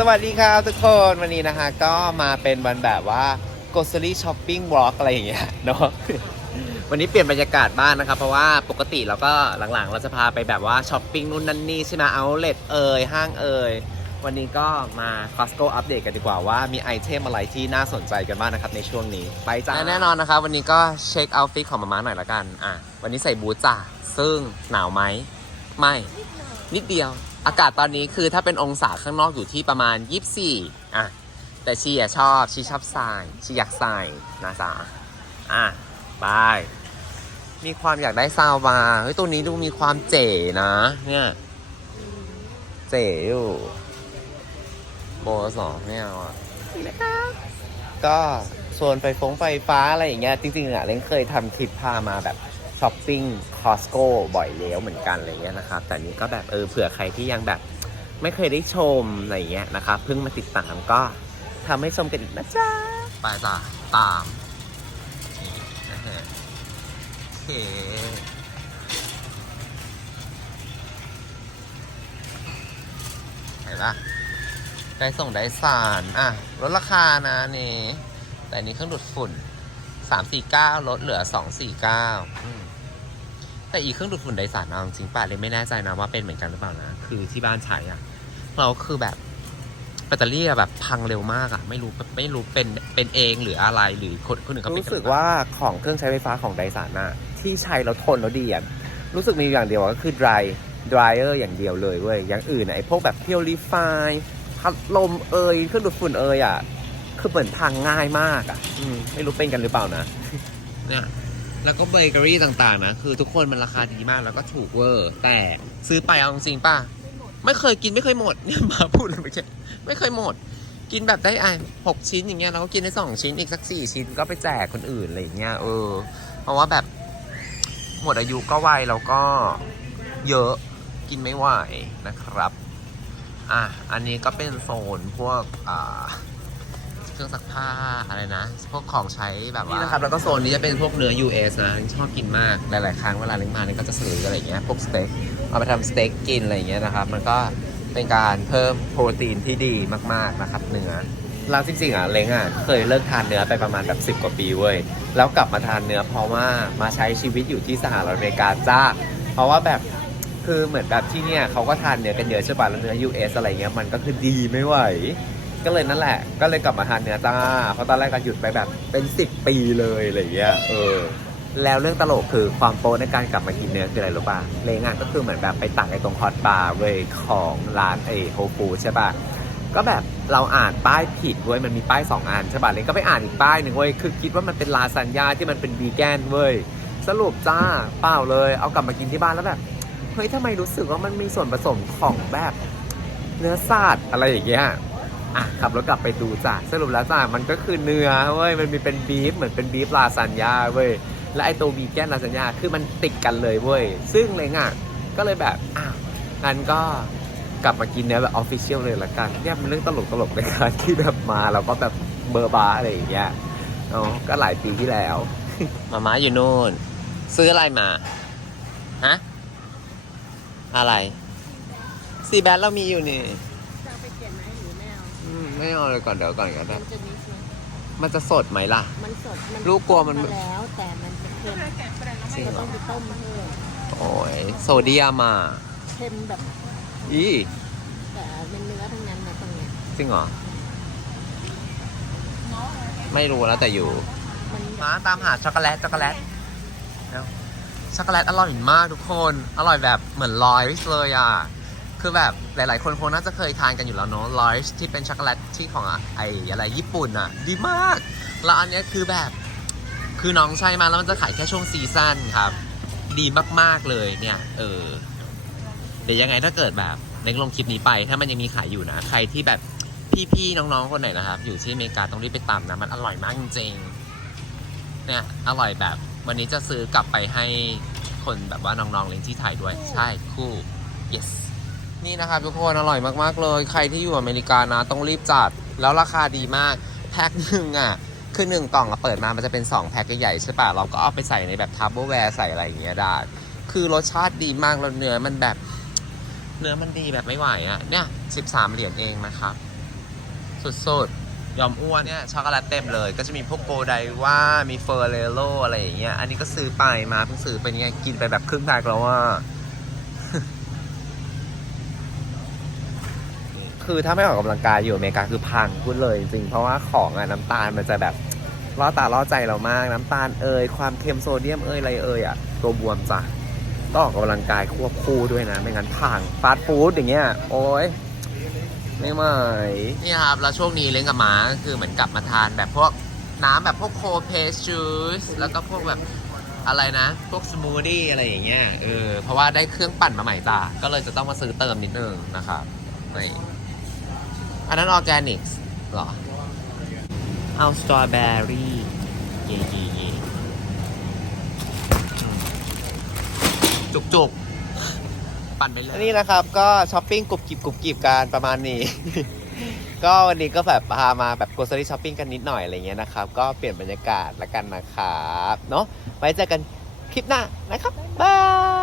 สวัสดีครับทุกคนวันนี้นะคะก็มาเป็นวันแบบว่า grocery shopping walk อะไรอย่างเงี้ยเนาะวันนี้เปลี่ยนบรรยากาศบ้างนะครับ เพราะว่าปกติเราก็หลังๆ เราจะพาไปแบบว่าช้อปปิ้งนู่นนั่นนี่ใช่ไหมเอาเลทเอ่ยห้างเอ่ยวันนี้ก็มา Costco อัปเดตกันดีกว่าว่ามีไอเทมอะไรที่น่าสนใจกันบ้างนะครับในช่วงนี้ ไปจ้าแน่นอนนะครับ วันนี้ก็เช็คเอาท์ฟิตของมาม่าหน่อยละกันอะวันนี้ใส่บูทจ้ะซึ่งหนาวไหมไม่นิดเดียว อากาศตอนนี้คือถ้าเป็นองศาข้างนอกอยู่ที่ประมาณ 24 อะ แต่ชีอะชอบ ชีชอบใส่ชีอยากใส่นะจ๊ะอะไปมีความอยากได้ซาวบาร์เฮ้ย ตัวนี้ดูมีความเจ๋นะ เนี่ย เจ๋อยู่โบสองไม่เอาอะก็โซนไฟฟงไฟฟ้าอะไรอย่างเงี้ย จริงๆอะเล้งเคยทำทริปพามาแบบ ช้อปปิ้งคอสโก้บ่อยแล้วเหมือนกันอะไรเงี้ยนะครับ แต่นี้ก็แบบเออเผื่อใครที่ยังแบบไม่เคยได้ชมอะไรเงี้ยนะครับเพิ่งมาติดตามก็ทำให้ชมกันอีกนะจ๊ะไปจ้ะตามโอเคเห็นปะได้ส่งได้สารอะลดราคานะนี่ แต่นนี้เครื่องดูดฝุ่น 349 ลดเหลือ 249อืม แต่อีกเครื่องดูดฝุ่นไดสารเอาจริงๆป่ะเลยไม่แน่ใจนะว่าเป็นเหมือนกันหรือเปล่านะคือที่บ้านใช้อะเราคือแบบแบตเตอรี่อะแบบพังเร็วมากอะไม่รู้ไม่รู้เป็นเป็นเองหรืออะไรหรือคนคนอื่นเขาเป็นรู้สึกว่าของเครื่องใช้ไฟฟ้าของไดสันน่ะที่ใช้แล้วทนแล้วดีอะรู้สึกมีอย่างเดียวก็คือ dry dryer อย่างเดียวเลยเว้ยอย่างอื่นน่ะไอ้พวกแบบ purify พัดลมเอยเครื่องดูดฝุ่นเอยอะคือเหมือนพังง่ายมากอะ อืมไม่รู้เป็นกันหรือเปล่านะเนี่ย แล้วก็เบเกอรี่ต่างๆนะ คือทุกคนมันราคาดีมากแล้วก็ถูกเวอร์ แต่ซื้อไปเอาจริงป่ะ ไม่เคยกินไม่เคยหมดเนี่ยมาพูดเลยไม่ใช่ไม่เคยหมด กินแบบได้ไอะหกชิ้นอย่างเงี้ยเราก็กินได้สองชิ้นอีกสักสี่ชิ้นก็ไปแจกคนอื่นอะไรอย่างเงี้ยเออ เพราะว่าแบบหมดอายุก็ไวแล้วก็เยอะกินไม่ไหวนะครับ อะ อันนี้ก็เป็นโซนพวกอ่า เครื่องซักผ้าอะไรนะ พวกของใช้แบบว่านี่นะครับแล้วก็โซนนี้จะเป็นพวกเนื้อ US นะชอบกินมาก หลาย ๆ ครั้งเวลาเล้งมาเนี่ยก็จะซื้ออะไรเงี้ยพวกสเต็กเอาไปทำสเต็กกินอะไรเงี้ยนะครับมันก็เป็นการเพิ่มโปรตีนที่ดีมาก ๆ นะครับเนื้อแล้วจริงๆอะเล้งอะเคยเลิกทานเนื้อไปประมาณแบบ 10 กว่าปีเว้ยแล้วกลับมาทานเนื้อเพราะว่ามาใช้ชีวิตอยู่ที่สหรัฐอเมริกาจ้า เพราะว่าแบบคือเหมือนแบบที่เนี่ยเขาก็ทานเนื้อกันเยอะใช่ป่ะแล้วเนื้อ US อะไรเงี้ยมันก็คือดีไม่ไหว ก็เลยนั่นแหละ ก็เลยกลับมาทานเนื้อจ้า เพราะตอนแรกก็หยุดไปแบบเป็นสิบปีเลยอะไรอย่างเงี้ย เออ แล้วเรื่องตลกคือความโป๊ในการกลับมากินเนื้อคืออะไรรู้ป่ะเลงอะก็คือเหมือนแบบไปตักไอ้ตรงฮอตบาร์เว้ยของร้านไอ้โฮฟูใช่ป่ะ ก็แบบเราอ่านป้ายผิดเว้ย มันมีป้ายสองอันใช่ป่ะเลงก็ไปอ่านอีกป้ายหนึ่งเว้ย คือคิดว่ามันเป็นลาซานญ่าที่มันเป็นวีแกนเว้ย สรุปจ้าเปล่าเลย เอากลับมากินที่บ้านแล้วแบบ เฮ้ยทำไมรู้สึกว่ามันมีส่วนผสมของแบบเนื้อสัตว์อะไรอย่างเงี้ย อะขับรถกลับไปดูจ้ะสรุปแล้วจ้ะมันก็คือเนื้อเว้ยมันมีเป็นบีฟเหมือนเป็นบีฟลาซานญาเว้ยและไอตัววีแกนลาซานญาคือมันติดกันเลยเว้ยซึ่งเลยอะก็เลยแบบอ้าวงั้นก็กลับมากินเนื้อแบบออฟฟิเชียลเลยละกันเนี่ยมันเรื่องตลกตลกๆในการที่แบบมาเราก็แบบเบอร์บาอะไรอย่างเงี้ยเนาะก็หลายปีที่แล้วมาม่าอยู่นู่น ซื้ออะไรมาฮะอะไรซีแบทเรามีอยู่นี่ ไม่เอาเลยก่อนเดี๋ยวก่อนก็ได้มันจะมีส่วนมันจะสดไหมล่ะ มันสดมันลูกกลัวมันมาแล้วแต่มันจะเค็มจริงเหรอก็ต้องไปต้มเพิ่มโอ้ยโซเดียมอะเค็มแบบอีแต่เป็นเนื้อทั้งนั้นนะตรงเนี้ยจริงเหรอไม่รู้แล้วแต่อยู่ มันมาตามหาช็อกโกแลตช็อกโกแลตเอ้าช็อกโกแลตอร่อยมากทุกคน อร่อยแบบเหมือนลอยส์เลยอะ คือแบบหลาย ๆ คนคงน่าจะเคยทานกันอยู่แล้วเนาะลอยส์ที่เป็นช็อกโกแลตที่ของไอ้อะไรญี่ปุ่นอะ ดีมาก แล้วอันเนี้ยคือแบบ คือน้องใช้มาแล้วมันจะขายแค่ช่วงซีซั่นครับ ดีมาก ๆ เลยเนี่ย เออ เดี๋ยวยังไงถ้าเกิดแบบเล็กลงคลิปนี้ไป ถ้ามันยังมีขายอยู่นะ ใครที่แบบพี่ๆน้อง ๆ คนไหนนะครับ อยู่ที่อเมริกาต้องรีบไปตามนะ มันอร่อยมากจริงๆเนี่ยอร่อยแบบวันนี้จะซื้อกลับไปให้คนแบบว่าน้องๆเลี้ยงที่ไทยด้วย ใช่คู่ yes นี่นะครับทุกคนอร่อยมากๆเลย ใครที่อยู่อเมริกานะต้องรีบจัด แล้วราคาดีมาก แพ็คหนึ่งอะ คือหนึ่งกล่องอะเปิดมา มันจะเป็น 2 แพ็คใหญ่ๆใช่ปะเราก็เอาไปใส่ในแบบทับเบิลแวร์ใส่อะไรอย่างเงี้ยได้ คือรสชาติดีมากแล้วเนื้อมันแบบ เนื้อมันดีแบบไม่ไหวอะ เนี่ย 13 เหรียญเองนะครับ สุดๆ ยอมอ้วนเนี่ยช็อกโกแลตเต็มเลย ก็จะมีพวกโกไดว่ามีเฟอร์เรโลอะไรอย่างเงี้ย อันนี้ก็ซื้อไปมาเพิ่งซื้อไปเนี่ยกินไปแบบครึ่งแพ็คแล้วว่า คือถ้าไม่ออกกำลังกายอยู่อเมริกาคือพังพูดเลยจริงเพราะว่าของอะน้ำตาลมันจะแบบล่อตาล่อใจเรามากน้ำตาลเอ่ยความเค็มโซเดียมเอ่ยอะไรเอ่ยอะตัวบวมจ้ะต้องออกกำลังกายควบคู่ด้วยนะ ไม่งั้นพังฟาสต์ฟู้ดอย่างเงี้ยโอ้ยไม่ไหวนี่ครับ แล้วช่วงนี้เล้งกับหมาก็คือเหมือนกลับมาทานแบบพวกน้ำแบบพวกโคเพสจูสแล้วก็พวกแบบอะไรนะ พวกสมูทตี้อะไรอย่างเงี้ยเออเพราะว่าได้เครื่องปั่นมาใหม่จ้าก็เลยจะต้องมาซื้อเติมนิดนึงนะครับนี่ อันนั้นออร์แกนิกเหรอ เอาสตรอเบอรี่เย่เย่เย่อืมจุกๆปั่นไปเลย นี่นะครับ ก็ช้อปปิ้งกรุบกริบกรุบกริบกันประมาณนี้ ก็วันนี้ก็แบบพามาแบบโกซ e รี่ช้อปปิ้งกันนิดหน่อยอะไรเงี้ยนะครับ ก็เปลี่ยนบรรยากาศละกันนะครับ เนาะไว้เจอกันคลิปหน้านะครับบาย